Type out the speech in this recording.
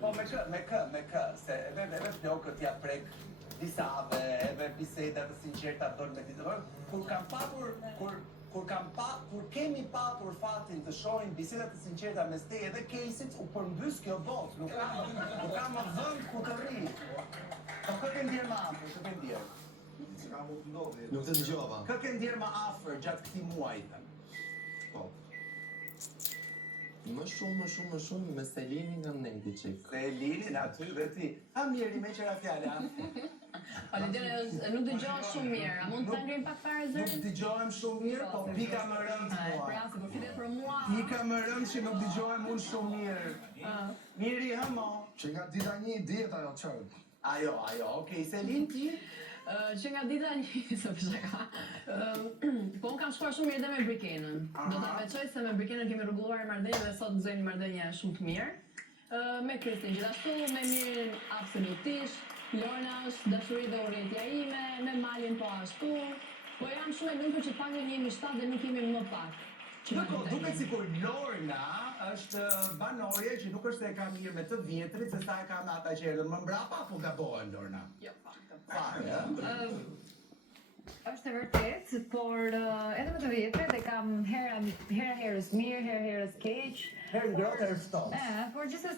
Po me kë, se edhe flokët ja prek disave, edhe bisedat të sinqerta dolën me ditë. Kur kemi patur fatin të shohim bisedat të sinqerta mes teje dhe Caseyt, u përmbys kjo botë, nuk kam më vend ku të rri. Po kë ke ndjerë më afër, kë ke ndjerë? Nuk të dëgjova. Kë ke ndjerë më afër gjatë këtij muaji? Po. Më shumë me Selinin nga Neti qik. Selinin aty dhe ti. Ha mirë, me qëra fjale, ha? Faleminderit, nuk dëgjohesh shumë mirë. A mund ta ngrim pak fare zërin? Nuk dëgjohem shumë mirë, po pika më rënd mua. Pra, se po flitet për mua. Pika më rënd që nuk dëgjohem unë shumë mirë. Miri, hëmo. Që nga dita një diet ajo qërë. Ajo, okej, Selin ti? Që nga dita një, se për shaka. Po unë kam shkuar shumë mirë dhe me Brikenën. Do ta veçoj se me Brikenën kemi rregulluar marrëdhënie dhe sot gëzojmë një marrëdhënie shumë të mirë. Me Kristin gjithashtu, me Mirin absolutisht. Lorna është dashuri dhe urrëtia ime, me Malin po ashtu. Po jam shumë e lumtur që pak ne jemi 7 dhe nuk jemi më pak. Duket sikur Lorna është banorje që nuk është se e ka mirë me të vjetrit, se sa e ka me ata që erdhën më mbrapa, apo gabohen Lorna? Jo, pak. Fare, Është e vërtet, por edhe me të vjetrit e kam herë herës mirë, herë herës keq. Herë ngrohtë, herë ftohtë. Por gjithsesi